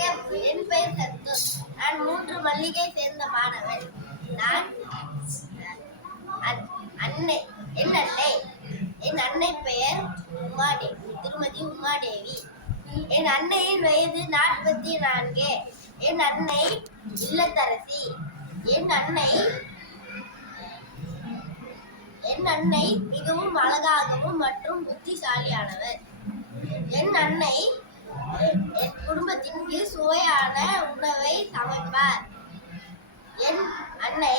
வணக்கம், என் பெயர் சந்தோஷ். நான் 3 மல்லிகை சேர்ந்த மாணவன். நான் அன்னை என் அன்னை பெயர் திருமதி உமாதேவி. என் அன்னையின் வயது 44. என் அன்னை இல்லத்தரசி. என் அன்னை மிகவும் அழகாகவும் மற்றும் புத்திசாலியானவர். என் அன்னை என் குடும்பத்திற்கு சுவையான உணவை சமைப்பார். என் அன்னை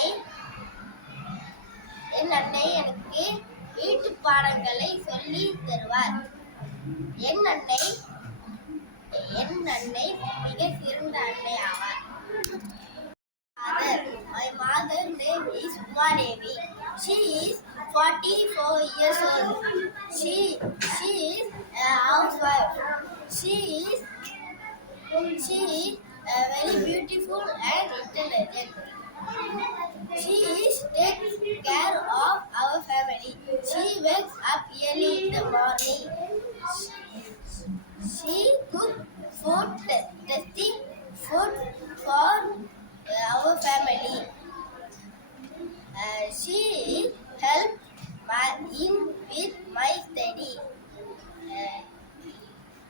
எனக்கு வீட்டு பாடங்களை சொல்லி தருவார். என் அன்னை மிக சிறந்த அன்னை ஆவார். My mother name is Umadevi. She is 44 years old. She is a housewife. She is very beautiful and intelligent. She takes care of our family. She wakes up early in the morning. She cooks tasty food for our family. She helps me with my study.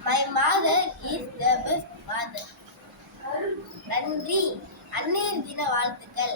My mother is the best mother. நன்றி. அன்னையர் தின வாழ்த்துக்கள்.